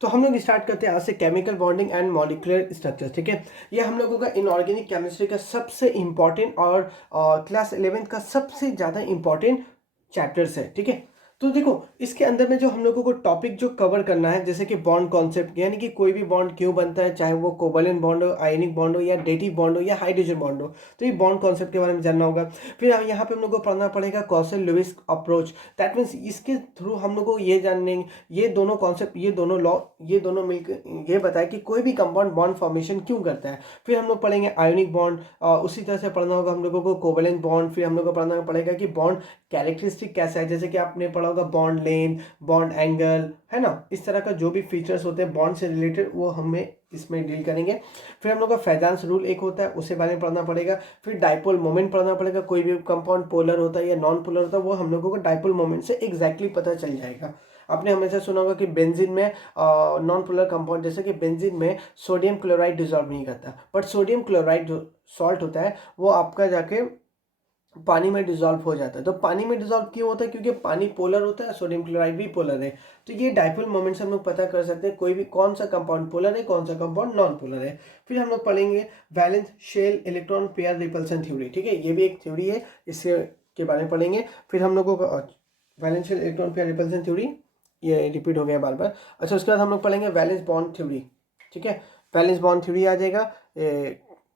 तो हम लोग स्टार्ट करते हैं आज से chemical bonding and molecular structures. ठीक है, ये हम लोगों का इनऑर्गेनिक केमिस्ट्री का सबसे इंपॉर्टेंट और क्लास 11th का सबसे ज़्यादा इंपॉर्टेंट चैप्टर्स है। ठीक है, तो देखो इसके अंदर में जो हम लोगों को टॉपिक जो कवर करना है, जैसे कि बॉन्ड कॉन्सेप्ट, यानी कि कोई भी बॉन्ड क्यों बनता है, चाहे वो कोवलेंट बॉन्ड हो, आयनिक बॉन्ड हो, या डेटिव बॉन्ड हो, या हाइड्रोजन बॉन्ड हो, तो ये बॉन्ड कॉन्सेप्ट के बारे में जानना होगा। फिर यहाँ पे हम लोग को पढ़ना पड़ेगा Kossel Lewis approach. That means इसके थ्रू हम लोग को ये जानने, ये दोनों कॉन्सेप्ट, ये दोनों लॉ, ये दोनों मिलकर ये बताए कि कोई भी कंपाउंड बॉन्ड फॉर्मेशन क्यों करता है। फिर हम लोग पढ़ेंगे आयोनिक बॉन्ड, उसी तरह से पढ़ना होगा हम लोगों को कोवलेंट बॉन्ड। फिर हम लोग को पढ़ना पड़ेगा कि बॉन्ड कैरेक्टरिस्टिक कैसा है, जैसे कि आपने पढ़ा होगा बॉन्ड लेंथ, बॉन्ड एंगल, है ना, इस तरह का जो भी फीचर्स होते हैं बॉन्ड से रिलेटेड वो हमें इसमें डील करेंगे। फिर हम लोग का फैजांस रूल एक होता है, उसके बारे में पढ़ना पड़ेगा। फिर डाइपोल मोमेंट पढ़ना पड़ेगा, कोई भी कंपाउंड पोलर होता है या नॉन पोलर होता है वो हम लोगों को डाइपोल मोमेंट से एग्जैक्टली पता चल जाएगा। आपने हमेशा सुना होगा कि बेंजीन में नॉन पोलर कंपाउंड, जैसे कि बेंजीन में सोडियम क्लोराइड डिजॉल्व नहीं करता, बट सोडियम क्लोराइड जो सॉल्ट होता है वो आपका जाके पानी में डिजॉल्व हो जाता है। तो पानी में डिजॉल्व क्यों होता है? क्योंकि पानी पोलर होता है, सोडियम क्लोराइड भी पोलर है। तो ये डाइपोल मोमेंट से हम लोग पता कर सकते हैं कोई भी कौन सा कंपाउंड पोलर है, कौन सा कंपाउंड नॉन पोलर है। फिर हम लोग पढ़ेंगे valence shell electron pair repulsion theory. ठीक है, ये भी एक थ्योरी है, इसके के बारे में पढ़ेंगे। फिर हम लोगों को valence shell electron pair repulsion theory, ये रिपीट हो गया बार बार। अच्छा, उसके बाद हम लोग पढ़ेंगे वैलेंस बॉन्ड थ्योरी। ठीक है, वैलेंस बॉन्ड थ्योरी आ जाएगा,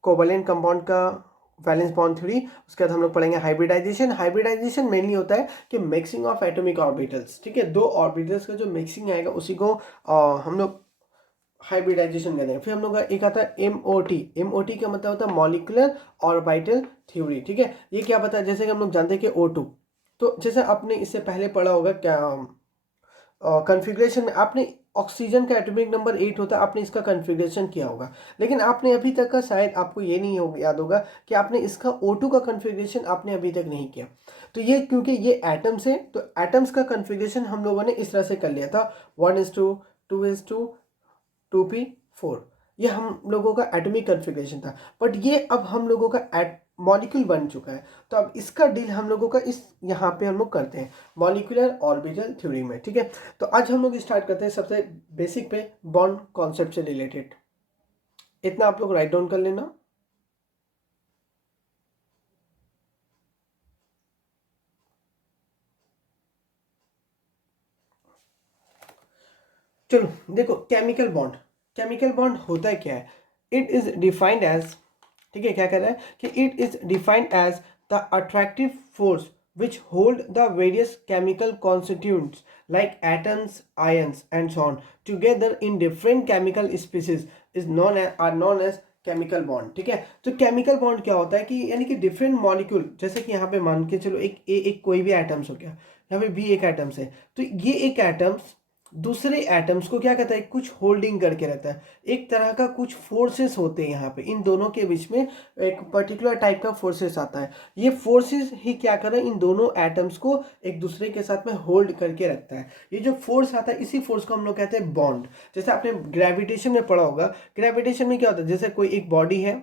कोवलेंट कंपाउंड का वैलेंस बॉन्ड थ्योरी। उसके बाद हम लोग पढ़ेंगे हाइब्रिडाइजेशन। हाइब्रिडाइजेशन मेनली होता है कि मिक्सिंग ऑफ एटॉमिक ऑर्बिटल्स। ठीक है, दो ऑर्बिटल्स का जो मिक्सिंग आएगा उसी को हम लोग हाइब्रिडाइजेशन कहते हैं। फिर हम लोग का एक आता है एमओटी। एमओटी का मतलब होता है मॉलिक्यूलर ऑर्बिटल थ्योरी। ठीक है, ये क्या बताया, जैसे कि हम लोग जानते हैं कि O2, तो जैसे आपने इससे पहले पढ़ा होगा क्या कन्फिग्रेशन में, आपने ऑक्सीजन का एटॉमिक नंबर 8 होता है, आपने इसका कन्फिग्रेशन किया होगा, लेकिन आपने अभी तक का शायद आपको ये नहीं याद होगा कि आपने इसका O2 का कन्फिग्रेशन आपने अभी तक नहीं किया। तो ये क्योंकि ये एटम्स है, तो एटम्स का कन्फिग्रेशन हम लोगों ने इस तरह से कर लिया था 1:2, 2:2, 2p4, ये हम लोगों का एटॉमिक कन्फिग्रेशन था। बट ये अब हम लोगों का मॉलिक्यूल बन चुका है, तो अब इसका डील हम लोगों का इस यहाँ पे हम लोग करते हैं मॉलिक्यूलर ऑर्बिटल थ्योरी में। ठीक है, तो आज हम लोग स्टार्ट करते हैं सबसे बेसिक पे बॉन्ड कॉन्सेप्ट से रिलेटेड। इतना आप लोग राइट डाउन कर लेना। चलो देखो, केमिकल बॉन्ड, केमिकल बॉन्ड होता है क्या है? इट इज डिफाइंड एज, ठीक है, क्या कह रहा है कि it is defined as the attractive force which hold the various chemical constituents like atoms, ions and so on together in different chemical species is known as chemical bond। ठीक है, तो केमिकल बॉन्ड क्या होता है कि यानी कि different molecule, जैसे कि यहाँ पे मान के चलो एक कोई भी एटम्स हो गया, यहाँ पे भी एक एटम्स है, तो ये एक एटम्स दूसरे एटम्स को क्या कहता है, कुछ होल्डिंग करके रहता है, एक तरह का कुछ फोर्सेस होते हैं यहाँ पे, इन दोनों के बीच में एक पर्टिकुलर टाइप का फोर्सेस आता है। ये फोर्सेस ही क्या कर रहा है, इन दोनों एटम्स को एक दूसरे के साथ में होल्ड करके रखता है। ये जो फोर्स आता है इसी फोर्स को हम लोग कहते हैं बॉन्ड। जैसे आपने ग्रेविटेशन में पढ़ा होगा, ग्रेविटेशन में क्या होता है, जैसे कोई एक बॉडी है,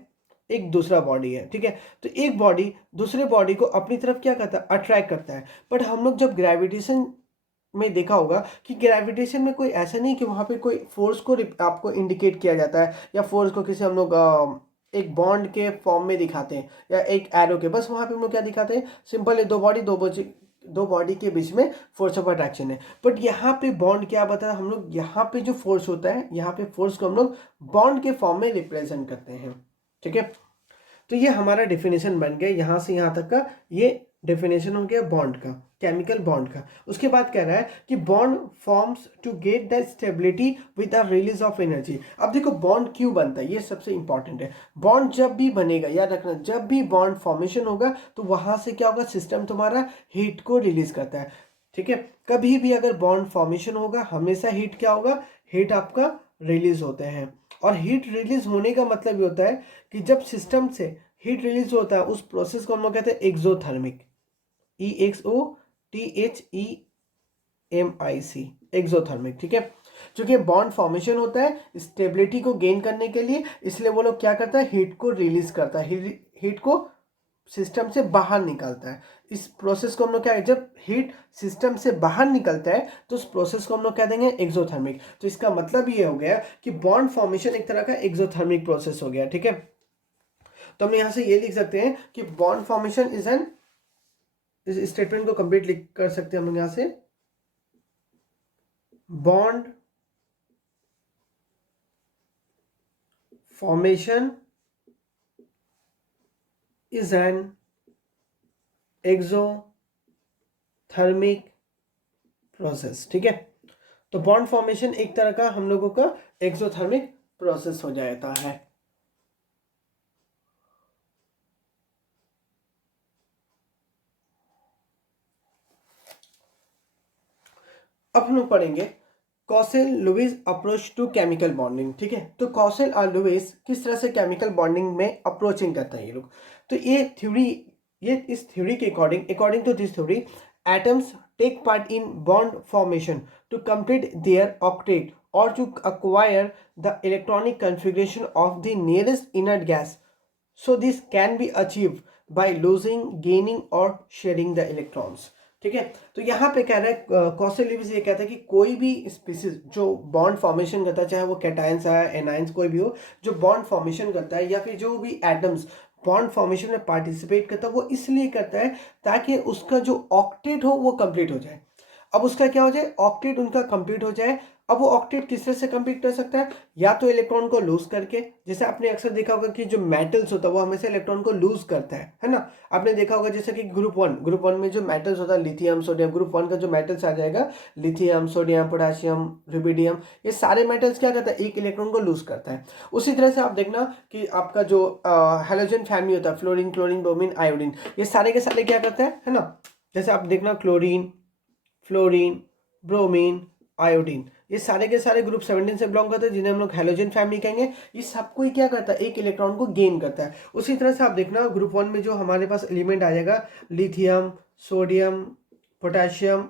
एक दूसरा बॉडी है, ठीक है, तो एक बॉडी दूसरे बॉडी को अपनी तरफ क्या करता है, अट्रैक्ट करता है। बट हम लोग जब ग्रेविटेशन में देखा होगा कि ग्रेविटेशन में कोई ऐसा नहीं कि वहाँ पे कोई फोर्स को आपको इंडिकेट किया जाता है, या फोर्स को किसी हम लोग एक बॉन्ड के फॉर्म में दिखाते हैं, या एक एरो के, बस वहाँ पे हम लोग क्या दिखाते हैं, सिंपल है, दो बॉडी के बीच में फोर्स ऑफ अट्रैक्शन है। बट यहाँ पे बॉन्ड क्या बताया हम लोग, यहाँ पे जो फोर्स होता है, यहाँ पे फोर्स को हम लोग बॉन्ड के फॉर्म में रिप्रेजेंट करते हैं। ठीक है, तो ये हमारा डेफिनेशन बन गया, यहाँ से यहाँ तक का ये डेफिनेशन हो गया बॉन्ड का, केमिकल बॉन्ड का। उसके बाद कह रहा है कि bond forms to get the stability with the release of energy. अब देखो बॉन्ड क्यों बनता है, ये सबसे इंपॉर्टेंट है। बॉन्ड जब भी बनेगा, याद रखना, जब भी बॉन्ड फॉर्मेशन होगा तो वहां से क्या होगा, सिस्टम तुम्हारा हीट को रिलीज करता है। ठीक है, कभी भी अगर बॉन्ड फॉर्मेशन होगा हमेशा हीट क्या होगा, हीट आपका रिलीज होते हैं। और हीट रिलीज होने का मतलब ये होता है कि जब सिस्टम से हीट रिलीज होता है उस प्रोसेस को हम लोग कहते हैं एक्सोथर्मिक, EXOTHEMIC, एक्सोथर्मिक। ठीक है, क्योंकि बॉन्ड फॉर्मेशन होता है स्टेबिलिटी को गेन करने के लिए, इसलिए वो लोग क्या करता है, हीट को रिलीज करता है, हीट को सिस्टम से बाहर निकलता है। इस प्रोसेस को हम लोग क्या है, जब हीट सिस्टम से बाहर निकलता है तो उस प्रोसेस को हम लोग क्या देंगे, एक्सोथर्मिक। तो इसका मतलब ये हो गया कि बॉन्ड फॉर्मेशन एक तरह का एक्सोथर्मिक प्रोसेस हो गया, ठीक है। तो हम यहां से ये लिख सकते हैं कि बॉन्ड फॉर्मेशन इज एन, इस स्टेटमेंट को कंप्लीट लिख कर सकते हैं हम लोग यहां से, bond formation is an exothermic process, ठीक है। तो बॉन्ड फॉर्मेशन एक तरह का हम लोगों का एक्सोथर्मिक प्रोसेस हो जाता है। अब हम लोग पढ़ेंगे Kossel Lewis approach to chemical bonding, ठीक है। तो कॉसेल और लुईस किस तरह से केमिकल बॉन्डिंग में अप्रोचिंग करता है ये लोग। तो ये थ्योरी, ये इस थ्योरी के according to this theory, atoms take part in bond formation to complete their octet और to acquire the electronic configuration of the nearest inert gas. So this can be achieve by losing, gaining और sharing the electrons, ठीक है। तो यहाँ पे कह रहा है कॉसेल लुईस ये कहता है कि कोई भी स्पीसीज जो बॉन्ड फॉर्मेशन करता है, चाहे वो कैटायंस है, एनायंस, कोई भी हो, जो बॉन्ड फॉर्मेशन करता है या फिर जो भी एटम्स बॉन्ड फॉर्मेशन में पार्टिसिपेट करता है, वो इसलिए करता है ताकि उसका जो ऑक्टेट हो वो कंप्लीट हो जाए। अब उसका क्या हो जाए, ऑक्टेट उनका कंप्लीट हो जाए। अब वो ऑक्टेट किस तरह से कंप्लीट कर सकता है, या तो इलेक्ट्रॉन को लूज करके, जैसे आपने अक्सर देखा होगा कि जो मेटल्स होता है वो हमेशा इलेक्ट्रॉन को लूज करता है ना। आपने देखा होगा जैसे कि ग्रुप वन में जो मेटल्स होता है, लिथियम, सोडियम, ग्रुप वन का जो मेटल्स आ जाएगा, लिथियम, सोडियम, पोटेशियम, रुबिडियम, ये सारे मेटल्स क्या करता है, एक इलेक्ट्रॉन को लूज करता है। उसी तरह से आप देखना कि आपका जो हेलोजन फैमिली होता है, फ्लोरीन, क्लोरीन, ब्रोमीन, आयोडीन, ये सारे के सारे क्या करते हैं, है ना। जैसे आप देखना क्लोरीन, फ्लोरीन, ब्रोमीन, आयोडीन, ये सारे के सारे ग्रुप 17 से बिलोंग करते हैं, जिन्हें हम लोग हेलोजन फैमिली कहेंगे। ये सबको ही क्या करता है, एक इलेक्ट्रॉन को गेन करता है। उसी तरह से आप देखना ग्रुप वन में जो हमारे पास एलिमेंट आ जाएगा, lithium, sodium, potassium,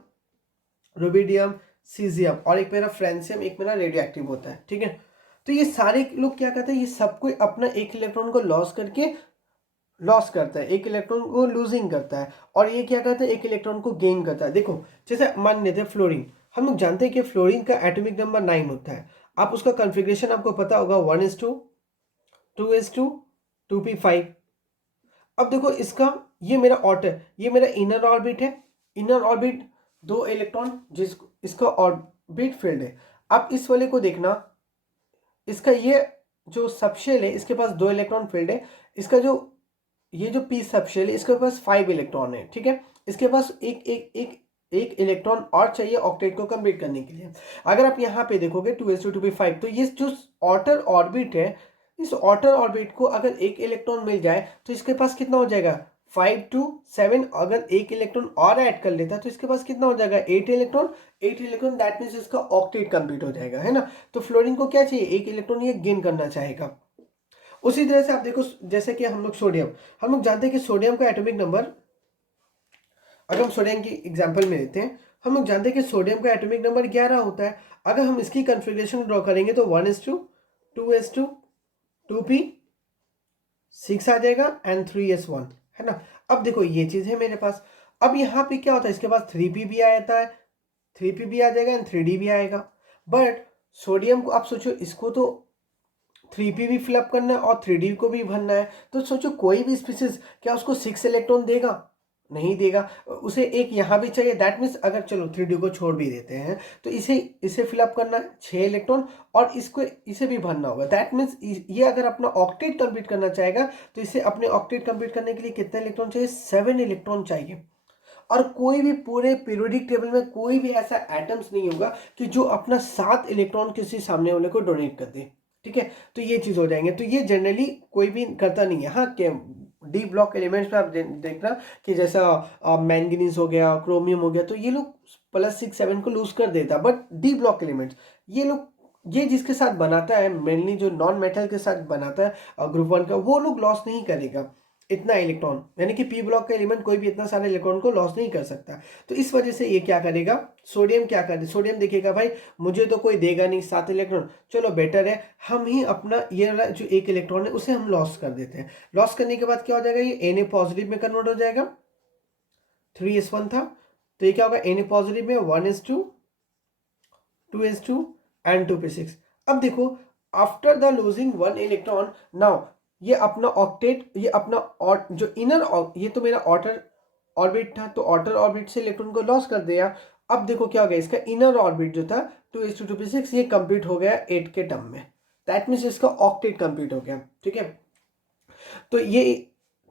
rubidium, caesium, और एक मेरा फ्रेंसियम, एक मेरा रेडियो एक्टिव होता है, ठीक है। तो ये सारे लोग क्या करते हैं, ये सबको अपना एक इलेक्ट्रॉन को लॉस करता है, एक इलेक्ट्रॉन को लूजिंग करता है, और ये क्या करता है, एक इलेक्ट्रॉन को गेन करता है। देखो जैसे मान लेते हैं फ्लोरीन, हम लोग जानते हैं कि फ्लोरीन का एटॉमिक नंबर 9 होता है। आप उसका कॉन्फ़िगरेशन आपको पता होगा, 1s2, 2s2, 2p5। अब देखो इसका, ये मेरा ऑर्बिट, ये मेरा इनर ऑर्बिट है, इनर ऑर्बिट, दो इलेक्ट्रॉन, जिस इसका ऑर्बिट फील्ड है। अब इस वाले को देखना, इसका ये जो सबशेल है, इसके पास दो इलेक्ट्रॉन फील्ड है। इसका जो ये जो पी सबशेल है, इसके पास 5 इलेक्ट्रॉन है, ठीक है। इसके पास एक इलेक्ट्रॉन और चाहिए ऑक्टेट को कंप्लीट करने के लिए। अगर आप यहाँ पे देखोगे 2s2 2p5, तो ये जो ऑर्टर ऑर्बिट है, इस ऑर्टर ऑर्बिट को अगर एक इलेक्ट्रॉन मिल जाए तो इसके पास कितना हो जाएगा, 5 to 7। अगर एक इलेक्ट्रॉन और ऐड कर लेता है तो इसके पास कितना हो जाएगा, 8 इलेक्ट्रॉन। 8 इलेक्ट्रॉन, दैट मीन्स इसका ऑक्टेट कंप्लीट हो जाएगा, है ना। तो फ्लोरीन को क्या चाहिए, एक इलेक्ट्रॉन ये गेन करना चाहेगा। उसी तरह से आप देखो, जैसे कि हम लोग जानते हैं कि सोडियम का एटॉमिक नंबर, अगर हम सोडियम की एग्जांपल में लेते हैं, हम लोग जानते हैं कि सोडियम का एटॉमिक नंबर 11 होता है। अगर हम इसकी कॉन्फ़िगरेशन ड्रॉ करेंगे तो 1s2, 2s2, 2p6 आ जाएगा एंड 3s1, है ना। अब देखो ये चीज़ है मेरे पास। अब यहाँ पे क्या होता है, इसके पास 3p भी आ जाता है, 3p भी आ जाएगा एंड 3d भी आएगा। बट सोडियम को आप सोचो, इसको तो 3p भी फिलअप करना है और 3d को भी भरना है। तो सोचो कोई भी स्पीसीज क्या उसको 6 इलेक्ट्रॉन देगा, नहीं देगा। उसे एक यहाँ भी चाहिए, दैट मीन्स अगर चलो 3d को छोड़ भी देते हैं तो इसे फिलअप करना है 6 इलेक्ट्रॉन, और इसे भी भरना होगा। दैट मीन्स ये अगर अपना ऑक्टेट कंप्लीट करना चाहेगा तो इसे अपने ऑक्टेट कंप्लीट करने के लिए कितने इलेक्ट्रॉन चाहिए, 7 इलेक्ट्रॉन चाहिए। और कोई भी पूरे पीरियोडिक टेबल में कोई भी ऐसा एटम्स नहीं होगा कि जो अपना 7 इलेक्ट्रॉन किसी सामने वाले को डोनेट कर दे, ठीक है। तो ये चीज़ हो जाएंगे, तो ये जनरली कोई भी करता नहीं है। हाँ, डी ब्लॉक एलिमेंट्स में आप देखना कि जैसा मैंगनीज हो गया, क्रोमियम हो गया, तो ये लोग +6 7 को लूज कर देता है। बट डी ब्लॉक एलिमेंट्स, ये लोग, ये जिसके साथ बनाता है, मेनली जो नॉन मेटल के साथ बनाता है ग्रुप वन का, वो लोग लॉस नहीं करेगा। इतना इलेक्ट्रॉन, यानी कि पी ब्लॉक का एलिमेंट कोई भी इतना सारे इलेक्ट्रॉन को लॉस नहीं कर सकता। तो इस वजह से ये क्या करेगा, सोडियम क्या करे, सोडियम देखेगा भाई मुझे तो कोई देगा नहीं 7 इलेक्ट्रॉन, चलो बेटर है हम ही अपना ये वाला जो एक इलेक्ट्रॉन है उसे हम लॉस कर देते हैं। लॉस करने के बाद क्या हो जाएगा, ये Na पॉजिटिव में कन्वर्ट हो जाएगा, 3s1 था, तो ये क्या होगा, Na पॉजिटिव में 1s2, 2s2 एंड 2p6। अब देखो after the losing 1 electron, now ये अपना ऑक्टेट, ये अपना जो इनर, ये तो मेरा आउटर ऑर्बिट था, तो आउटर ऑर्बिट से इलेक्ट्रॉन को लॉस कर दिया। अब देखो क्या हो गया, इसका इनर ऑर्बिट जो था 2s2 2p6 ये कंप्लीट हो गया 8 के टर्म में, दैट मीन्स इसका ऑक्टेट कंप्लीट हो गया। ठीक है, तो ये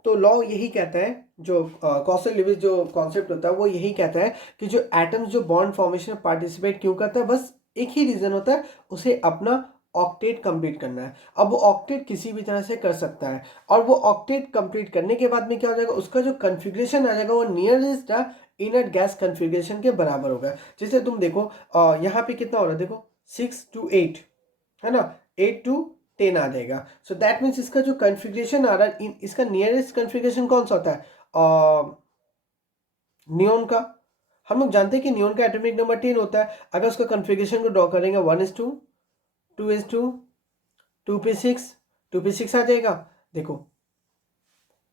तो लॉ यही कहता है, जो कॉसल लिविस जो कॉन्सेप्ट होता है वो यही कहता है कि जो एटम्स जो बॉन्ड फॉर्मेशन में पार्टिसिपेट क्यों करता है, बस एक ही रीजन होता है, उसे अपना ऑक्टेट कंप्लीट करना है। अब वो ऑक्टेट किसी भी तरह से कर सकता है, और वो ऑक्टेट कंप्लीट करने के बाद में क्या हो जाएगा, उसका जो कन्फिग्रेशन आ जाएगा वो नियरेस्ट इनर्ट गैस कन्फिग्रेशन के बराबर होगा। जैसे तुम देखो यहाँ पे कितना हो रहा है, देखो 6 to 8 है ना, 8 to 10 आ जाएगा। सो दैट मीन्स इसका जो कन्फिग्रेशन आ रहा है, इसका नियरेस्ट कन्फिग्रेशन कौन सा होता है, नियोन का। हम लोग जानते हैं कि नियोन का एटॉमिक नंबर 10 होता है। अगर उसका कन्फिग्रेशन को ड्रॉ करेंगे 1s2 2s2 2p6 2p6 आ जाएगा, देखो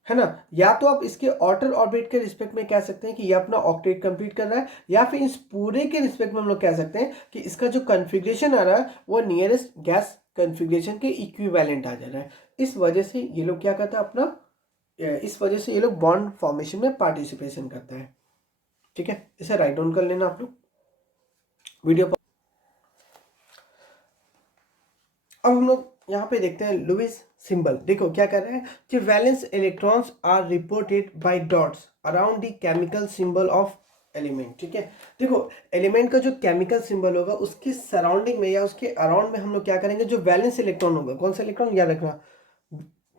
है ना। या तो आप इसके आउटर ऑर्बिट के रिस्पेक्ट में कह सकते हैं कि ये अपना ऑक्टेट कंप्लीट कर रहा है, या फिर इस पूरे के रिस्पेक्ट में हम लोग कह सकते हैं कि इसका जो कन्फिग्रेशन आ रहा है वो नियरेस्ट गैस कन्फिग्रेशन के इक्विवेलेंट आ जा रहा है। इस वजह से ये लोग क्या करता है अपना, इस वजह से ये लोग बॉन्ड फॉर्मेशन में पार्टिसिपेशन करता है। ठीक है, इसे राइट डाउन कर लेना आप लोग वीडियो पर। अब हम लोग यहाँ पे देखते हैं लुईस सिंबल। देखो क्या कर रहे हैं कि valence electrons are reported by dots around the chemical symbol of element. ठीक है, देखो एलिमेंट का जो केमिकल सिंबल होगा उसके सराउंडिंग में या उसके अराउंड में हम लोग क्या करेंगे, जो वैलेंस इलेक्ट्रॉन होगा, कौन सा इलेक्ट्रॉन याद रखना,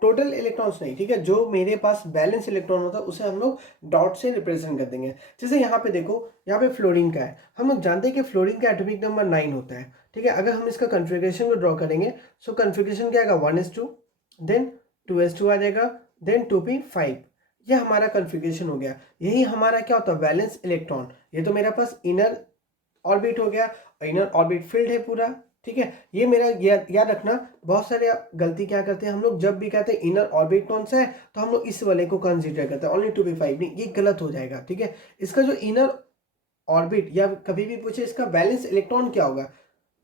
टोटल इलेक्ट्रॉन्स नहीं, ठीक है, जो मेरे पास बैलेंस इलेक्ट्रॉन होता है उसे हम लोग डॉट से रिप्रेजेंट कर देंगे। जैसे यहाँ पे देखो, यहाँ पे फ्लोरीन का है, हम लोग जानते हैं कि फ्लोरीन का एटॉमिक नंबर 9 होता है। ठीक है, अगर हम इसका कन्फिग्रेशन को ड्रॉ करेंगे, सो कन्फिग्रेशन क्या आएगा, 1s2 देन 2s2 आ जाएगा, देन 2p5, ये हमारा कन्फिग्रेशन हो गया। यही हमारा क्या होता है, वैलेंस इलेक्ट्रॉन। ये तो मेरा पास इनर ऑर्बिट हो गया, इनर ऑर्बिट फील्ड है पूरा। ठीक है, ये मेरा याद रखना। बहुत सारे गलती क्या करते हैं हम लोग, जब भी कहते हैं इनर ऑर्बिट कौन सा है तो हम लोग इस वाले को कंसीडर करते हैं, ओनली 2p5 नहीं, ये गलत हो जाएगा। ठीक है, इसका जो इनर ऑर्बिट, या कभी भी पूछे इसका बैलेंस इलेक्ट्रॉन क्या होगा,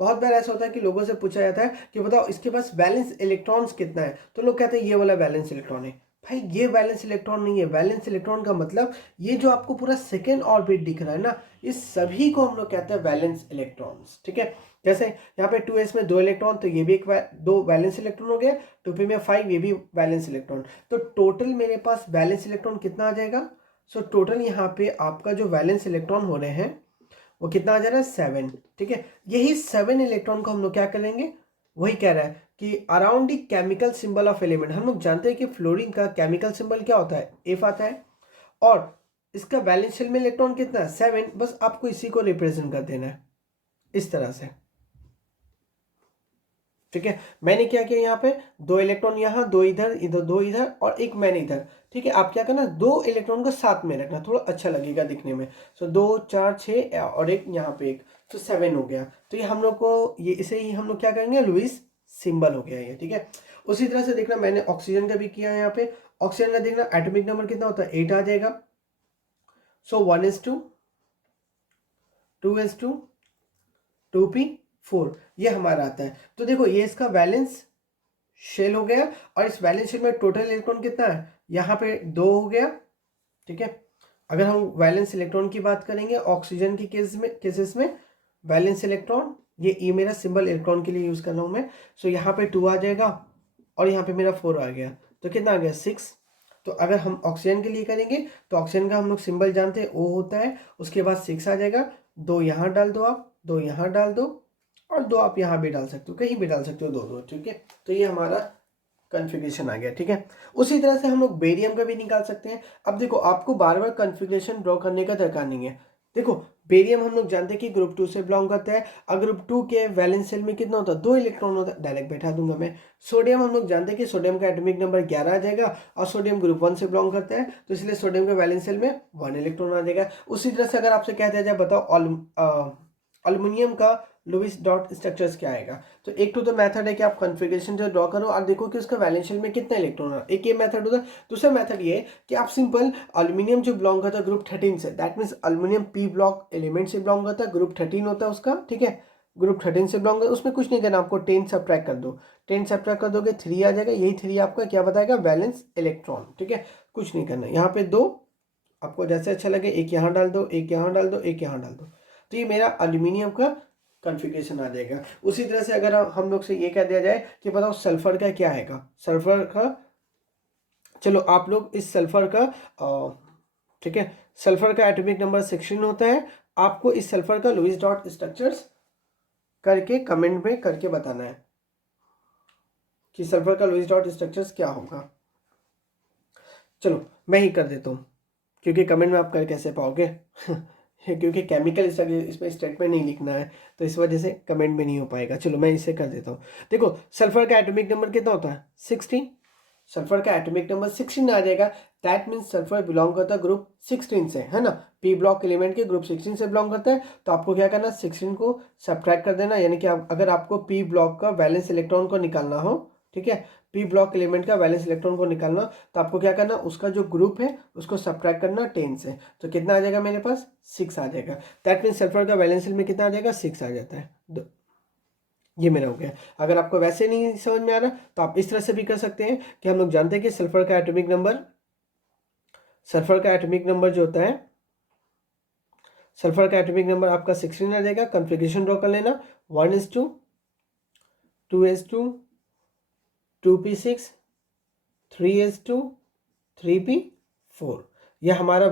बहुत बार ऐसा होता है कि लोगों से पूछा जाता है कि बताओ इसके पास बैलेंस इलेक्ट्रॉन्स कितना है, तो लोग कहते हैं ये वाला बैलेंस इलेक्ट्रॉन है। भाई ये बैलेंस इलेक्ट्रॉन नहीं है। बैलेंस इलेक्ट्रॉन का मतलब ये जो आपको पूरा सेकेंड ऑर्बिट दिख रहा है ना, इस सभी को हम लोग कहते हैं बैलेंस इलेक्ट्रॉन्स। ठीक है, जैसे यहाँ पे 2s में 2 इलेक्ट्रॉन, तो ये भी एक दो बैलेंस इलेक्ट्रॉन हो गया, 2p में 5, ये भी बैलेंस इलेक्ट्रॉन। तो टोटल मेरे पास बैलेंस इलेक्ट्रॉन कितना आ जाएगा, सो टोटल यहाँ पे आपका जो बैलेंस इलेक्ट्रॉन हो रहे हैं वो कितना आ जा रहा है, 7। ठीक है, यही 7 इलेक्ट्रॉन को हम लोग क्या करेंगे, वही कह रहा है कि around the chemical symbol of element. हम लोग जानते हैं कि फ्लोरीन का केमिकल सिंबल क्या होता है, F आता है, और इसका बैलेंस शेल में इलेक्ट्रॉन कितना है, 7। बस आपको इसी को रिप्रेजेंट कर देना है इस तरह से। ठीक है, मैंने क्या किया, यहाँ पे 2 इलेक्ट्रॉन यहाँ, 2 इधर, इधर 2 इधर, और एक मैंने इधर। ठीक है, आप क्या करना, 2 इलेक्ट्रॉन को साथ में रखना, थोड़ा अच्छा लगेगा दिखने में। सो 2 4 6 और एक यहाँ पे एक, तो 7 हो गया। तो ये हम लोग को, ये इसे ही हम लोग क्या करेंगे, लुईस सिंबल हो गया ये। ठीक है, उसी तरह से देखना मैंने ऑक्सीजन का भी किया है। यहाँ पे ऑक्सीजन का देखना एटॉमिक नंबर कितना होता है, 8 आ जाएगा। सो 1s2 2s2 2p4 ये हमारा आता है। तो देखो ये इसका वैलेंस शेल हो गया, और इस वैलेंस शेल में टोटल इलेक्ट्रॉन कितना है, यहाँ पे 2 हो गया। ठीक है, अगर हम वैलेंस इलेक्ट्रॉन की बात करेंगे ऑक्सीजन की केसेस में वैलेंस इलेक्ट्रॉन, ये मेरा सिंबल इलेक्ट्रॉन के लिए यूज कर रहा हूँ मैं। सो यहाँ पे 2 आ जाएगा, और यहाँ पे मेरा 4 आ गया, तो कितना आ गया, 6। तो अगर हम ऑक्सीजन के लिए करेंगे तो ऑक्सीजन का हम लोग सिंबल जानते हैं, O होता है, उसके बाद 6 आ जाएगा। 2 यहाँ डाल दो आप, 2 यहाँ डाल दो, और 2 आप यहाँ भी डाल सकते हो, कहीं भी डाल सकते हो, 2 2। ठीक है, तो ये हमारा कन्फिग्रेशन आ गया। ठीक है, उसी तरह से हम लोग बेरियम का भी निकाल सकते हैं। अब देखो आपको बार बार कन्फिग्रेशन ड्रॉ करने का दरकार नहीं है। देखो बेरियम हम लोग जानते हैं कि ग्रुप 2 से बिलोंग करता है। और ग्रुप 2 के वैलेंस शेल में कितना होता है, 2 इलेक्ट्रॉन होता है, डायरेक्ट बैठा दूंगा मैं। सोडियम हम लोग जानते हैं कि सोडियम का एटॉमिक नंबर 11 आ जाएगा, और सोडियम ग्रुप 1 से बिलोंग करता है, तो इसलिए सोडियम का वैलेंस शेल में 1 इलेक्ट्रॉन आ जाएगा। उसी तरह से अगर आपसे कह दिया जाए बताओ एल्युमिनियम का लुईस डॉट स्ट्रक्चर्स क्या आएगा, तो एक तो मेथड है कि आप कॉन्फ़िगरेशन जो ड्रॉ करो और देखो कि उसका वैलेंस शेल में कितना इलेक्ट्रॉन है, एक ये मेथड होता है। दूसरा मेथड ये है कि आप सिंपल एल्युमिनियम जो बिलोंग करता है ग्रुप 13 से, that means aluminium P block element से बिलोंग करता है, ग्रुप 13 होता है उसका, ठीक है, ग्रुप 13 से बिलोंग करता है, उसमें कुछ नहीं करना आपको, 10 सब्ट्रैक्ट कर दो, 10 सब्ट्रैक्ट कर दोगे 3 आ जाएगा, यही 3 आपका क्या बताएगा, वैलेंस इलेक्ट्रॉन, ठीक है, कुछ नहीं करना। यहाँ पे दो आपको जैसे अच्छा लगे, एक यहाँ डाल दो, एक यहाँ डाल दो, एक यहाँ डाल दो, तो ये मेरा एल्यूमिनियम का कॉन्फ़िगरेशन आ जाएगा। उसी तरह से अगर हम लोग से ये कह दिया जाए कि बताओ सल्फर का क्या आएगा, सल्फर का, चलो आप लोग इस सल्फर का ठीक है, सल्फर का एटॉमिक नंबर 16 होता है। आपको इस सल्फर का लुईस डॉट स्ट्रक्चर्स करके कमेंट में करके बताना है कि सल्फर का लुईस डॉट स्ट्रक्चर्स क्या होगा। चलो मैं ही कर देता हूँ, क्योंकि कमेंट में आप कर कैसे पाओगे क्योंकि केमिकल इसमें स्टेटमेंट नहीं लिखना है, तो इस वजह से कमेंट में नहीं हो पाएगा। चलो मैं इसे कर देता हूँ। देखो सल्फर का एटॉमिक नंबर कितना होता है, 16, सल्फर का एटॉमिक नंबर 16 आ जाएगा। दैट मीन्स सल्फर बिलोंग करता है ग्रुप 16 से, है ना, पी ब्लॉक एलिमेंट के ग्रुप 16 से बिलोंग करता है। तो आपको क्या करना, 16 को सब्ट्रैक्ट कर देना, यानी कि अगर आपको पी ब्लॉक का वैलेंस इलेक्ट्रॉन को निकालना हो, ठीक है, पी ब्लॉक एलिमेंट का वैलेंस इलेक्ट्रॉन को निकालना, तो आपको क्या करना, उसका जो ग्रुप है उसको सब्ट्रैक्ट करना 10 से, तो कितना आ जाएगा मेरे पास, 6 आ जाएगा। दैट मीन्स सल्फर का वैलेंस में कितना आ जाएगा, 6 आ जाता है। ये मेरा हो गया। अगर आपको वैसे नहीं समझ में आ रहा तो आप इस तरह से भी कर सकते हैं कि हम लोग जानते हैं कि सल्फर का एटॉमिक नंबर जो होता है, सल्फर का एटॉमिक नंबर आपका 16 आ जाएगा। कॉन्फ़िगरेशन ड्रॉ कर लेना, 1:2, 2:2, 2p6, 3:2, 3p4। यह हमारा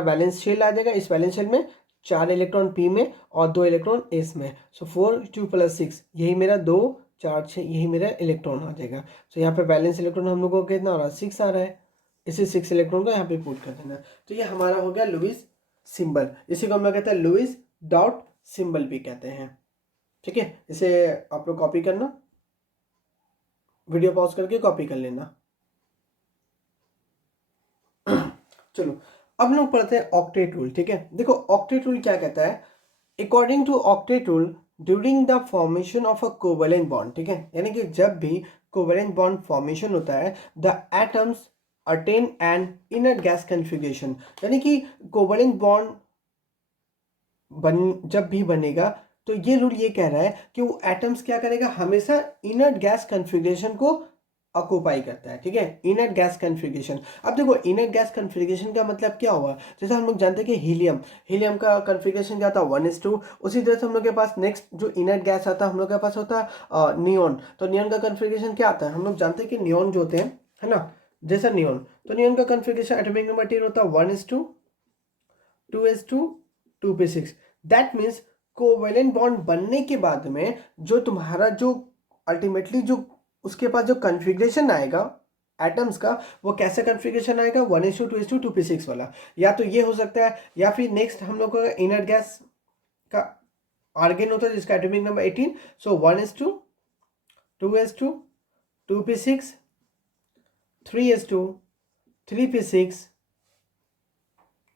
बैलेंस शेल आ जाएगा। इस बैलेंस शेल में 4 इलेक्ट्रॉन पी में और 2 इलेक्ट्रॉन एस में, सो 4 2 + 6, यही मेरा 2 4 6, यही मेरा इलेक्ट्रॉन आ जाएगा। सो यहाँ पे बैलेंस इलेक्ट्रॉन हम लोग को कितना हो रहा है, 6 आ रहा है। इसी 6 इलेक्ट्रॉन को यहाँ पे पुट कर देना। तो ये हमारा हो गया लुईस सिंबल, इसी को हम लोग कहते हैं लुईस डॉट सिंबल भी कहते हैं, ठीक है। इसे आप लोग कॉपी करना, वीडियो पॉज करके कॉपी कर लेना। चलो अब हम लोग पढ़ते हैं ऑक्टेट रूल, ठीक है। देखो ऑक्टेट रूल क्या कहता है, according to octet rule during the formation of a covalent bond, ठीक है, यानी कि जब भी कोवेलेंट बॉन्ड फॉर्मेशन होता है, the atoms attain an inner gas configuration, यानी कि कोवेलेंट बॉन्ड जब भी बनेगा, तो ये रूल ये कह रहा है कि वो एटम्स क्या करेगा, हमेशा इनर्ट गैस कन्फिगरेशन को ऑक्यूपाई करता है, ठीक है, इनर्ट गैस कन्फिगरेशन। अब देखो इनर्ट गैस कन्फिगरेशन का मतलब क्या हुआ, जैसे हम लोग जानते हैं कि हीलियम का कन्फिगरेशन क्या था, 1:2। उसी तरह से हम लोग के पास नेक्स्ट जो इनर्ट गैस आता है हम लोग के पास होता है नियॉन। तो नियॉन का कन्फिगरेशन क्या आता है, हम लोग जानते हैं कि नियॉन जो होते हैं, है ना, जैसा नियॉन, तो नियॉन का कन्फिगरेशन एटॉमिक नंबर 10 होता है 1:2, 2:2, 2p6। That means covalent bond बनने के बाद में जो तुम्हारा जो अल्टीमेटली जो उसके पास जो कन्फिग्रेशन आएगा एटम्स का, वो कैसा कन्फिग्रेशन आएगा, 1:2, 2:2, 2p6 वाला। या तो ये हो सकता है, या फिर नेक्स्ट हम लोग को इनर्ट गैस का आर्गेन होता है जिसका एटॉमिक नंबर 18, सो 1:2, 2:2, 2p6, 3:2, 3p6,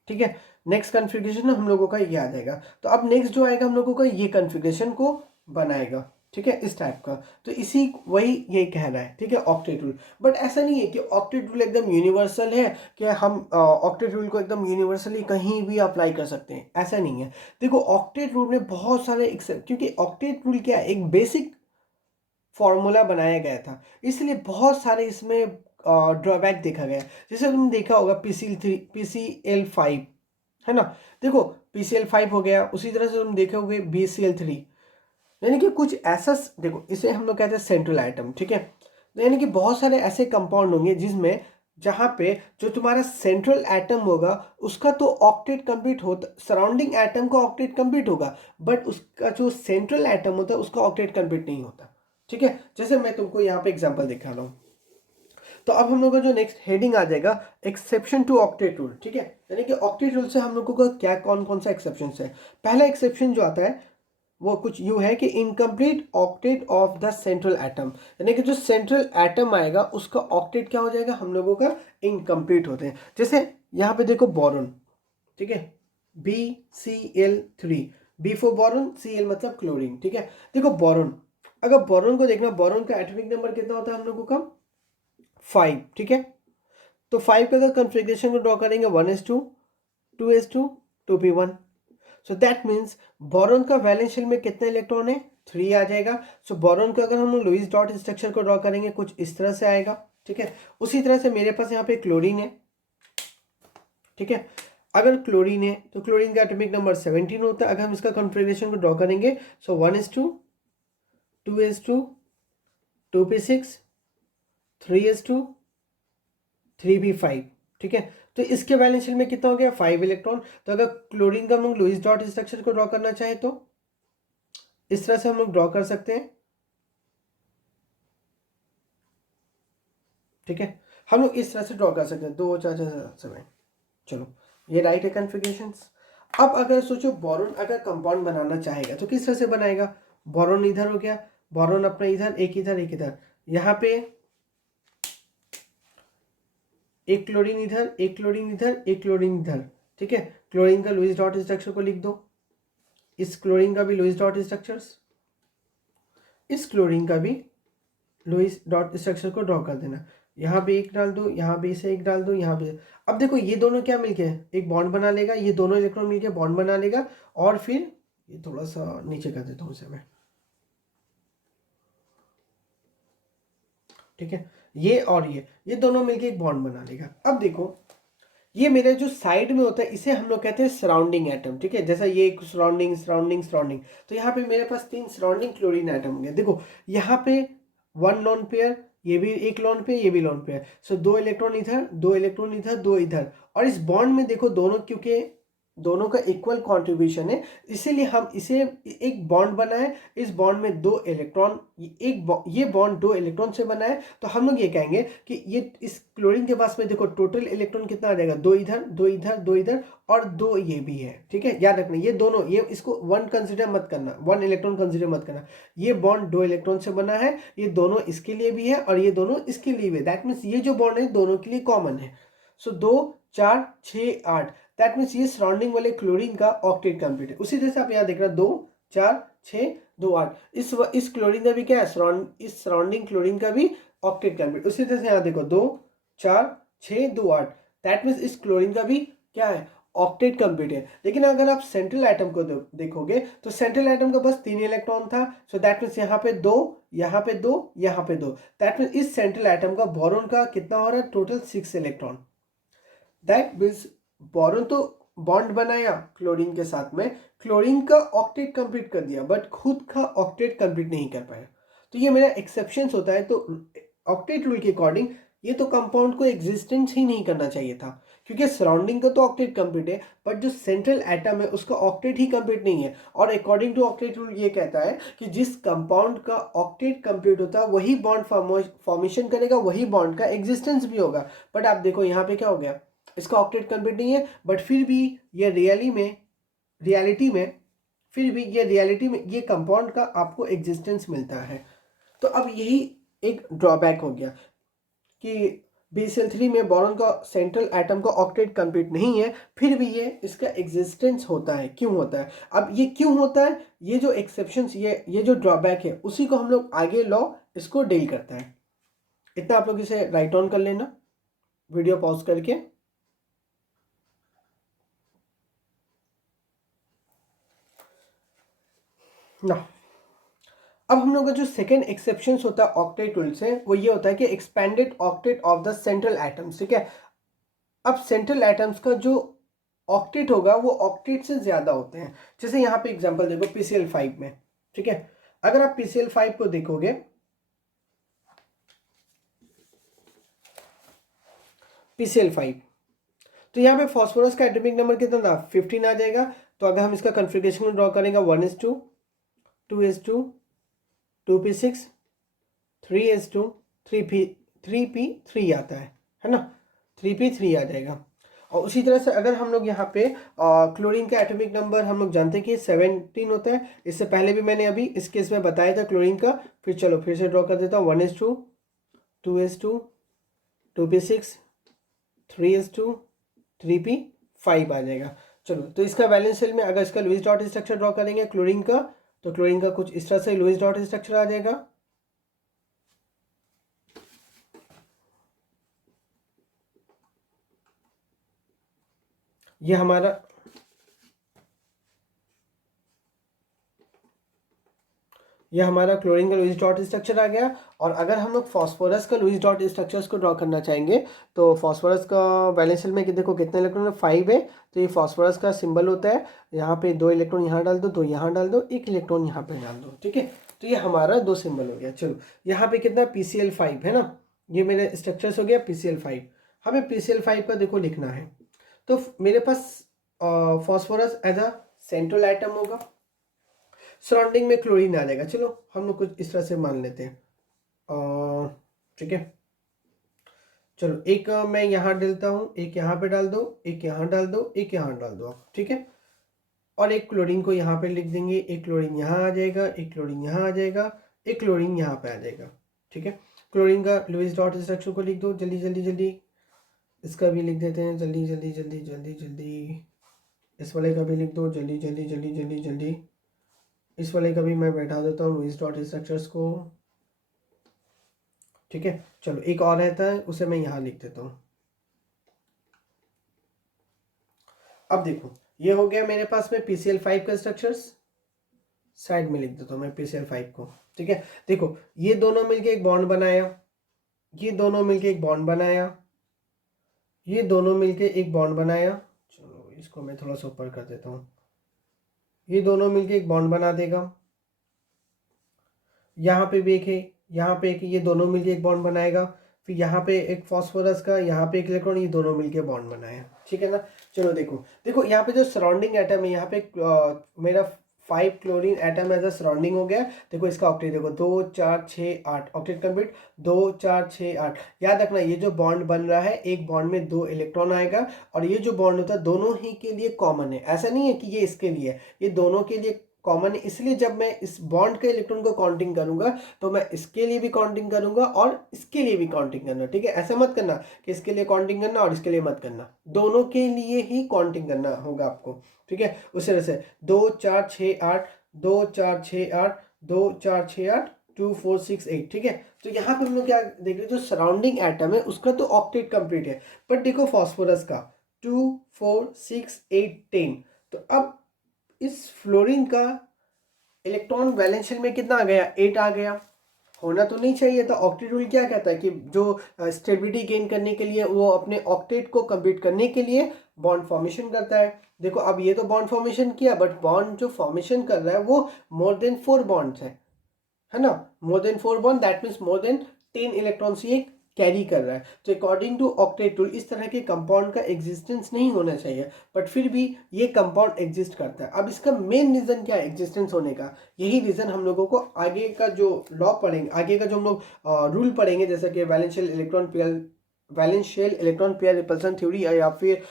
ठीक है। नेक्स्ट कॉन्फ़िगरेशन हम लोगों का ये आ जाएगा। तो अब नेक्स्ट जो आएगा हम लोगों का ये कॉन्फ़िगरेशन को बनाएगा, ठीक है, इस टाइप का। तो इसी वही ये कह रहा है, ठीक है, ऑक्टेट रूल। बट ऐसा नहीं है कि ऑक्टेट रूल एकदम यूनिवर्सल है कि हम ऑक्टेट रूल को एकदम यूनिवर्सली कहीं भी अप्लाई कर सकते हैं, ऐसा नहीं है। देखो ऑक्टेट रूल में बहुत सारे क्योंकि ऑक्टेट रूल क्या है, एक बेसिक फॉर्मूला बनाया गया था, इसलिए बहुत सारे इसमें ड्रॉबैक देखा गया। जैसे तुमने देखा होगा PCl5, है ना, देखो PCl5 हो गया, उसी तरह से तुम देखोगे BCl3, यानी कि कुछ ऐसा, देखो इसे हम लोग कहते हैं सेंट्रल आइटम, ठीक है। तो यानी कि बहुत सारे ऐसे कंपाउंड होंगे जिसमें जहाँ पे जो तुम्हारा सेंट्रल एटम होगा उसका तो ऑक्टेट कंप्लीट होता, सराउंडिंग एटम का ऑक्टेट कंप्लीट होगा, बट उसका जो सेंट्रल एटम होता है उसका ऑक्टेट कंप्लीट नहीं होता, ठीक है। जैसे मैं तुमको यहाँ पे एग्जांपल दिखा रहा हूँ, तो अब हम लोग का जो नेक्स्ट हेडिंग आ जाएगा एक्सेप्शन टू ऑक्टेट रूल, ठीक है। यानी कि ऑक्टेट रूल से हम लोगों का क्या कौन कौन सा एक्सेप्शन है। पहला एक्सेप्शन जो आता है वो कुछ यूं है कि incomplete octet of the central atom, यानी कि जो सेंट्रल एटम आएगा उसका ऑक्टेट क्या हो जाएगा, हम लोगों का इनकम्प्लीट होते हैं। जैसे यहाँ पे देखो बोरॉन, ठीक है, BCl3, B for boron, Cl मतलब क्लोरीन, ठीक है। देखो बोरॉन, अगर बोरॉन को देखना, बोरॉन का एटॉमिक नंबर कितना होता है हम लोगों का 5, ठीक है। तो 5 का अगर कॉन्फ़िगरेशन को ड्रॉ करेंगे 1s2 2s2 2p1, so that means boron का वैलेंस शेल में कितने इलेक्ट्रॉन है 3 आ जाएगा। सो बोरॉन का अगर हम लुईस डॉट स्ट्रक्चर को ड्रॉ करेंगे कुछ इस तरह से आएगा, ठीक है। उसी तरह से मेरे पास यहाँ पे क्लोरीन है, ठीक है। अगर क्लोरीन है तो क्लोरीन का एटॉमिक नंबर 17 होता है। अगर हम इसका कॉन्फ़िगरेशन को ड्रॉ करेंगे सो 1s2 2s2 2p6 3s2 3p5, ठीक है। तो इसके वैलेंस शेल में कितना हो गया 5 इलेक्ट्रॉन। तो अगर क्लोरीन का हम लोग लुईस डॉट स्ट्रक्चर को ड्रॉ करना चाहे तो इस तरह से हम लोग ड्रॉ कर सकते हैं, ठीक है। हम लोग इस तरह से ड्रॉ कर सकते हैं 2 4 4 7। चलो ये राइट है कॉन्फ़िगरेशंस। अब अगर सोचो बोरॉन अगर कंपाउंड बनाना चाहेगा तो किस तरह से बनाएगा। बोरॉन इधर हो गया, बोरॉन अपना इधर, एक इधर एक इधर, यहाँ पे एक क्लोरीन इधर एक क्लोरीन इधर एक क्लोरीन इधर, ठीक है। क्लोरीन का लुईस डॉट स्ट्रक्चर को लिख दो, इस क्लोरीन का भी लुईस डॉट स्ट्रक्चर्स, इस क्लोरीन का भी लुईस डॉट स्ट्रक्चर को ड्रॉ कर देना। यहाँ पे एक डाल दो, यहाँ पे इसे एक डाल दो, यहाँ पे। अब देखो ये दोनों क्या मिलके एक बॉन्ड बना लेगा, ये दोनों इलेक्ट्रॉन मिलके बॉन्ड बना लेगा। और फिर ये थोड़ा सा नीचे कर देता हूँ इसे मैं, ठीक है। ये और ये दोनों मिलके एक बॉन्ड बना लेगा। अब देखो ये मेरे जो साइड में होता है इसे हम लोग कहते हैं सराउंडिंग एटम, ठीक है। जैसा ये एक सराउंडिंग सराउंडिंग सराउंडिंग, तो यहाँ पे मेरे पास 3 सराउंडिंग क्लोरीन एटम होंगे। देखो यहाँ पे 1 लोन पेयर, ये भी एक लोन पेयर, ये भी लोन पेयर। सो 2 इलेक्ट्रॉन इधर 2 इलेक्ट्रॉन इधर 2 इधर। और इस बॉन्ड में देखो दोनों, क्योंकि दोनों का इक्वल कंट्रीब्यूशन है इसीलिए हम इसे एक बॉन्ड बना है। इस बॉन्ड में 2 इलेक्ट्रॉन, ये बॉन्ड 2 इलेक्ट्रॉन से बना है। तो हम लोग ये कहेंगे कि ये इस क्लोरीन के पास में देखो टोटल इलेक्ट्रॉन कितना आ जाएगा 2 इधर 2 इधर 2 इधर और 2 ये भी है, ठीक है। याद रखना ये दोनों, ये इसको 1 कंसिडर मत करना, 1 इलेक्ट्रॉन कंसिडर मत करना। ये बॉन्ड 2 इलेक्ट्रॉन से बना है, ये दोनों इसके लिए भी है और ये दोनों इसके लिए भी है। दैट मीन्स ये जो बॉन्ड है दोनों के लिए कॉमन है। सो 2 4 6 8, दैट मीन्स ये सराउंडिंग वाले क्लोरीन का ऑक्टेट कंप्लीट है। उसी तरह से आप यहाँ देख रहे हो 2 4 6 2 8, इस क्लोरीन का भी क्या है, इस सराउंडिंग क्लोरीन का भी ऑक्टेट कंप्लीट। उसी तरह से यहाँ देखो 2 4 6 2 8, दैट मीन्स इस क्लोरीन का भी क्या है ऑक्टेट कंप्लीट है। लेकिन अगर आप सेंट्रल एटम को देखोगे तो सेंट्रल एटम का बस 3 इलेक्ट्रॉन था। सो दैट मीन्स यहाँ पे 2 यहाँ पे 2 यहाँ पे 2, दैट मीन्स इस सेंट्रल एटम का बोरॉन का कितना हो रहा है total 6 electron. That means boron तो बॉन्ड बनाया क्लोरीन के साथ में, क्लोरीन का ऑक्टेट कंप्लीट कर दिया बट खुद का ऑक्टेट कंप्लीट नहीं कर पाया। तो ये मेरा एक्सेप्शंस होता है। तो ऑक्टेट रूल के अकॉर्डिंग ये तो कंपाउंड को एग्जिस्टेंस ही नहीं करना चाहिए था, क्योंकि सराउंडिंग का तो ऑक्टेट कंप्लीट है बट जो सेंट्रल एटम है उसका ऑक्टेट ही कंप्लीट नहीं है। और अकॉर्डिंग टू ऑक्टेट रूल ये कहता है कि जिस कंपाउंड का ऑक्टेट कंप्लीट होता है वही बॉन्ड फॉर्मेशन करेगा, वही बॉन्ड का एग्जिस्टेंस भी होगा। बट आप देखो यहाँ पे क्या हो गया, इसका ऑक्टेट कंप्लीट नहीं है बट फिर भी ये रियलिटी में ये कंपाउंड का आपको एग्जिस्टेंस मिलता है। तो अब यही एक ड्रॉबैक हो गया कि BCl3 में बोरॉन का सेंट्रल एटम का ऑक्टेट कंप्लीट नहीं है, फिर भी ये इसका एग्जिस्टेंस होता है। क्यों होता है, अब ये क्यों होता है, ये जो एक्सेप्शंस, ये जो ड्रॉबैक है उसी को हम लोग आगे लॉ इसको डील करता है। इतना आप लोग इसे राइट ऑन कर लेना वीडियो पॉज करके ना। अब हम लोग का जो सेकेंड एक्सेप्शन होता है ऑक्टेट रूल से वो ये होता है कि expanded octet of the central atoms, ठीक है। अब सेंट्रल एटम्स का जो ऑक्टेट होगा वो ऑक्टेट से ज्यादा होते हैं। जैसे यहाँ पे एग्जांपल देखो PCl5 में, ठीक है। अगर आप PCl5 को देखोगे, PCl5, तो यहाँ पे फॉस्फोरस का एटॉमिक नंबर कितना था 15 आ जाएगा। तो अगर हम इसका कॉन्फ़िगरेशन ड्रॉ करेंगे 1s2 2s2 2p6 3s2 3p 3p3 आता है ना, 3p3 आ जाएगा। और उसी तरह से अगर हम लोग यहाँ पे क्लोरीन का एटॉमिक नंबर हम लोग जानते हैं कि 17 होता है। इससे पहले भी मैंने अभी इस केस में बताया था क्लोरीन का। फिर चलो फिर से ड्रॉ कर देता हूँ। 1s2, 2s2, 2p6, 3s2, 3p5 आ जाएगा। चलो तो इसका वैलेंस शेल में अगर इसका लुईस डॉट स्ट्रक्चर ड्रॉ करेंगे क्लोरीन का, तो क्लोरीन का कुछ इस तरह से लुईस डॉट स्ट्रक्चर आ जाएगा। ये हमारा क्लोरीन का लुईस डॉट स्ट्रक्चर आ गया। और अगर हम लोग फास्फोरस का लुईस डॉट स्ट्रक्चर्स को ड्रॉ करना चाहेंगे, तो फास्फोरस का वैलेंस शेल में कि देखो कितने इलेक्ट्रॉन है, 5 है। तो ये फास्फोरस का सिंबल होता है। यहाँ पे 2 इलेक्ट्रॉन यहाँ डाल दो, 2 यहाँ डाल दो, 1 इलेक्ट्रॉन यहाँ पे डाल दो, ठीक है। तो ये हमारा 2 सिंबल हो गया। चलो यहाँ पे कितना PCl5 है ना, ये मेरे स्ट्रक्चर्स हो गया PCl5। हमें PCl5 का देखो लिखना है, तो मेरे पास phosphorus as a central atom होगा, सराउंडिंग में क्लोरीन आ जाएगा। चलो हम लोग कुछ इस तरह से मान लेते हैं, ठीक है। चलो एक मैं यहाँ डालता हूँ, एक यहाँ पे डाल दो, एक यहाँ डाल दो, एक यहाँ डाल दो आप, ठीक है। और एक क्लोरीन को यहाँ पे लिख देंगे, एक क्लोरीन यहाँ आ जाएगा, एक क्लोरीन यहाँ आ जाएगा, एक क्लोरीन यहाँ पे आ जाएगा, ठीक है। क्लोरीन का लुईस डॉट स्ट्रक्चर को लिख दो जल्दी जल्दी जल्दी। इसका भी लिख देते हैं जल्दी जल्दी जल्दी जल्दी जल्दी। इस वाले का भी लिख दो जल्दी जल्दी जल्दी जल्दी जल्दी। इस वाले का भी मैं बैठा देता हूँ लुईस डॉट स्ट्रक्चर्स को, ठीक है। चलो एक और रहता है, उसे मैं यहाँ लिख देता हूँ। अब देखो ये हो गया मेरे पास में PCl5 का स्ट्रक्चर्स, साइड में लिख देता हूँ मैं PCl5 को, ठीक है। देखो ये दोनों मिलके एक बॉन्ड बनाया, ये दोनों मिलके एक बॉन्ड बनाया, ये दोनों मिलके एक बॉन्ड बनाया। चलो इसको मैं थोड़ा सा ऊपर कर देता हूँ। ये दोनों मिलके एक बॉन्ड बना देगा। यहाँ पे भी एक है, यहाँ पे एक, ये दोनों मिलके एक बॉन्ड बनाएगा। फिर यहाँ पे एक फास्फोरस का, यहाँ पे एक इलेक्ट्रॉन, ये दोनों मिलके बॉन्ड बनाया, ठीक है ना। चलो देखो देखो यहाँ पे जो सराउंडिंग एटम है, यहाँ पे मेरा 5 chlorine atom as a surrounding हो गया। देखो इसका ऑक्टेट देखो, 2 4 6 8, ऑक्टेट कंप्लीट, 2 4 6 8। याद रखना ये जो बॉन्ड बन रहा है, एक बॉन्ड में 2 इलेक्ट्रॉन आएगा, और ये जो बॉन्ड होता है दोनों ही के लिए कॉमन है। ऐसा नहीं है कि ये इसके लिए है, ये दोनों के लिए कॉमन है। इसलिए जब मैं इस बॉन्ड के इलेक्ट्रॉन को काउंटिंग करूंगा, तो मैं इसके लिए भी काउंटिंग करूंगा और इसके लिए भी काउंटिंग करना, ठीक है। ऐसा मत करना कि इसके लिए काउंटिंग करना और इसके लिए मत करना, दोनों के लिए ही काउंटिंग करना होगा आपको, ठीक है। उस तरह से 2 4 6 8, 2 4 6 8, 2 4 6 8, 2 4 6 8, ठीक है। तो यहाँ पे हम लोग क्या देख रहे हैं, जो सराउंडिंग एटम है उसका तो ऑक्टेट कंप्लीट है, बट देखो फास्फोरस का 2 4 6 8 10। तो अब इस फ्लोरीन का इलेक्ट्रॉन वैलेंस शेल में कितना आ गया, 8 आ गया। होना तो नहीं चाहिए था। ऑक्टेट रूल क्या कहता है कि जो स्टेबिलिटी गेन करने के लिए, वो अपने ऑक्टेट को कंप्लीट करने के लिए बॉन्ड फॉर्मेशन करता है। देखो अब ये तो बॉन्ड फॉर्मेशन किया, बट बॉन्ड जो फॉर्मेशन कर रहा है वो मोर देन 4 बॉन्ड्स है ना। More than 4 bond, that means more than 10 electrons ये कैरी कर रहा है। तो अकॉर्डिंग टू ऑक्टेट रूल इस तरह के कंपाउंड का एग्जिस्टेंस नहीं होना चाहिए, बट फिर भी ये कंपाउंड एग्जिस्ट करता है। अब इसका मेन रीजन क्या है एग्जिस्टेंस होने का, यही रीजन हम लोगों को आगे का जो लॉ पढ़ेंगे, आगे का जो हम लोग रूल पढ़ेंगे, जैसे कि वैलेंशियल इलेक्ट्रॉन पेयर रिपल्सन थ्योरी या फिर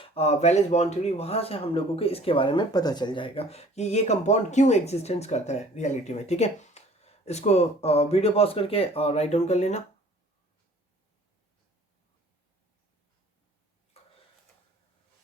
वैलेंस बॉन्ड थ्योरी, वहां से हम लोगों को इसके बारे में पता चल जाएगा कि ये कंपाउंड क्यों एग्जिस्टेंस करता है रियलिटी में, ठीक है। इसको वीडियो पॉज करके राइट डाउन कर लेना।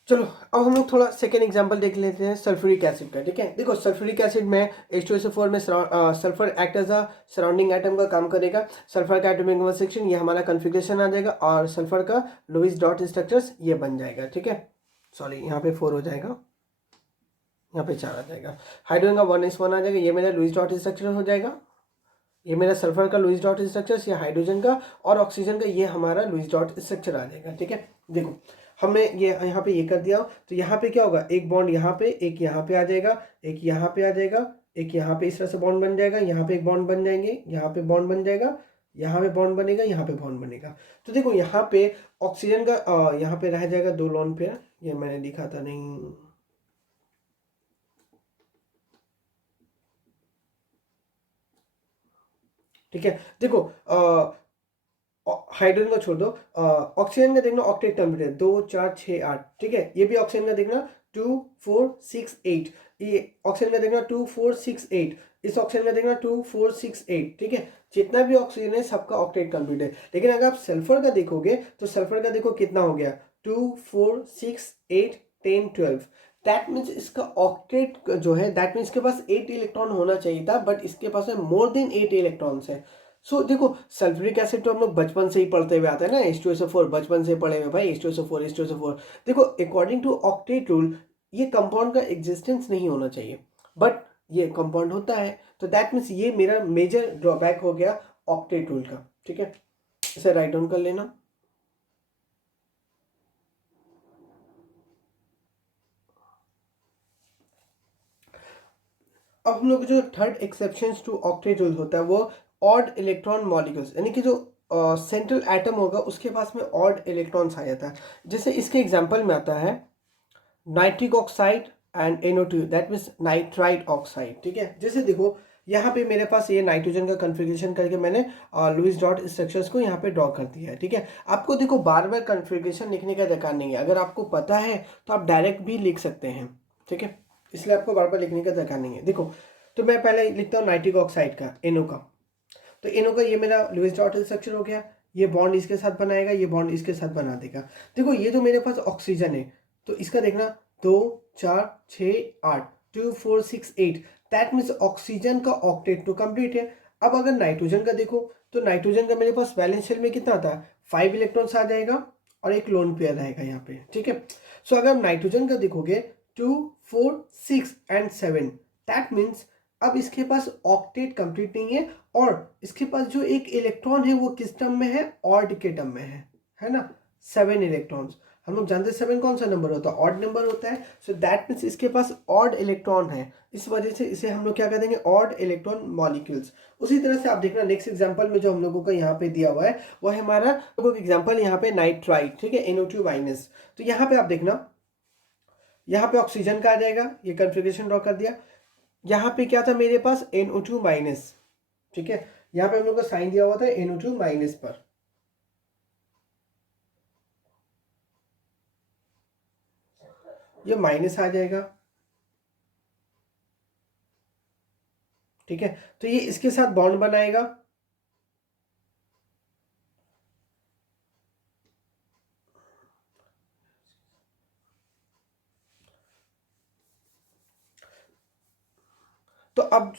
चलो अब हम लोग थोड़ा सेकेंड एग्जांपल देख लेते हैं सल्फ्यूरिक एसिड का, ठीक है। देखो सल्फ्यूरिक एसिड में H2SO4 में sulphur act as a surrounding atom का काम करेगा। सल्फर का एटॉमिक नंबर 16, ये हमारा कन्फिग्रेशन आ जाएगा, और सल्फर का लुईस डॉट स्ट्रक्चर्स ये बन जाएगा, ठीक है। सॉरी यहाँ पे 4 हो जाएगा, यहाँ पे 4 आ जाएगा। हाइड्रोजन का 1s1 आ जाएगा, ये मेरा लुईस डॉट स्ट्रक्चर हो जाएगा। ये मेरा सल्फर का लुईस डॉट स्ट्रक्चर, ये हाइड्रोजन का, और ऑक्सीजन का ये हमारा लुईस डॉट स्ट्रक्चर आ जाएगा, ठीक है। देखो हमने ये यहाँ पे ये कर दिया, तो यहाँ पे क्या होगा, एक बॉन्ड यहाँ पे, एक यहाँ पे आ जाएगा, एक यहाँ पे आ जाएगा, एक यहाँ पे इस तरह से बॉन्ड बन जाएगा, यहाँ पे एक बॉन्ड बन जाएंगे, यहाँ पे बॉन्ड बन जाएगा, यहाँ पे बॉन्ड बनेगा, यहाँ पे बॉन्ड बनेगा। तो देखो यहाँ पे ऑक्सीजन का यहाँ पे रह जाएगा 2 लोन पेयर, ये मैंने लिखा था नहीं, ठीक है। देखो हाइड्रोजन को छोड़ दो, ऑक्सीजन का देखना ऑक्टेट कंप्लीट है 2 4 6 8, ठीक है। ये भी ऑक्सीजन का देखना 2 4 6 8, ये ऑक्सीजन का देखना 2 4 6 8, इस ऑक्सीजन का देखना 2 4 6 8, ठीक है। जितना भी ऑक्सीजन है सबका ऑक्टेट कंप्लीट है। लेकिन अगर आप सल्फर का देखोगे तो सल्फर का देखो कितना हो गया 2 4 6 8 10 12, दैट मीन्स इसका ऑक्टेट जो है दैट मीन्स इसके पास 8 इलेक्ट्रॉन होना चाहिए था, बट इसके पास है मोर देन 8 इलेक्ट्रॉन्स है। देखो सल्फ्यूरिक एसिड तो हम लोग बचपन से ही पढ़ते हुए आते हैं ना, H2SO4 बचपन से पढ़े हुए भाई, H2SO4 देखो अकॉर्डिंग टू ऑक्टेट रूल ये कंपाउंड का एग्जिस्टेंस नहीं होना चाहिए, बट ये कंपाउंड होता है। तो दैट मीन्स ये मेरा मेजर ड्रॉबैक हो गया ऑक्टेट रूल का, ठीक है। इसे राइट डाउन कर लेना। अब हम लोग जो third exception to octet rule होता है वो ऑड इलेक्ट्रॉन मॉलिक्यूल्स, यानी कि जो सेंट्रल एटम होगा उसके पास में ऑड इलेक्ट्रॉन्स आ जाता है। जैसे इसके एग्जांपल में आता है nitric oxide and NO2, that means nitrite oxide, ठीक है। जैसे देखो यहाँ पे मेरे पास ये नाइट्रोजन का कन्फिग्रेशन करके मैंने लुईस डॉट स्ट्रक्चर्स को यहाँ पे ड्रॉ कर दिया है, ठीक है। आपको देखो बार बार कन्फिग्रेशन लिखने का दरकार नहीं है, अगर आपको पता है तो आप डायरेक्ट भी लिख सकते हैं, ठीक है। इसलिए आपको बार बार लिखने का दरकार नहीं है। देखो तो मैं पहले लिखता हूँ नाइट्रिक ऑक्साइड का NO का, तो NO का ये मेरा लुईस डॉट स्ट्रक्चर हो गया, ये बॉन्ड इसके साथ बनाएगा, ये बॉन्ड इसके साथ बना देगा। देखो ये जो मेरे पास ऑक्सीजन है तो इसका देखना 2 4 6 8 2 4 6 8, दैट मीन्स ऑक्सीजन का ऑक्टेट तो कंप्लीट है। अब अगर नाइट्रोजन का देखो तो नाइट्रोजन का मेरे पास वैलेंस शेल में कितना आता है 5 इलेक्ट्रॉन्स आ जाएगा और एक लोन पेयर रहेगा यहाँ पे, ठीक है। सो अगर नाइट्रोजन का देखोगे 2 4 6 एंड 7, दैट मीन्स अब इसके पास ऑक्टेट कंप्लीट नहीं है, और इसके पास जो एक इलेक्ट्रॉन है वो किस टर्म में है ऑड के टर्म में है ना, 7 इलेक्ट्रॉन्स। हम लोग जानते हैं 7 कौन सा नंबर होता है ऑड नंबर होता है। सो दैट मीन्स इसके पास ऑड इलेक्ट्रॉन है, इस वजह से इसे हम लोग क्या कह देंगे ऑड इलेक्ट्रॉन मॉलिक्यूल्स। उसी तरह से आप देखना नेक्स्ट एग्जांपल में जो हम लोगों का यहाँ पे दिया हुआ है वो है हमारा एग्जांपल यहाँ पे नाइट्राइट, ठीक है, NO2 माइनस। तो यहाँ पे आप देखना यहाँ पे ऑक्सीजन का आ जाएगा, ये कन्फिग्रेशन ड्रॉ कर दिया। यहाँ पे क्या था मेरे पास NO2 माइनस, ठीक है। यहाँ पे हम लोग का साइन दिया हुआ था NO2 माइनस पर, ये माइनस आ जाएगा, ठीक है। तो ये इसके साथ बॉन्ड बनाएगा, तो अब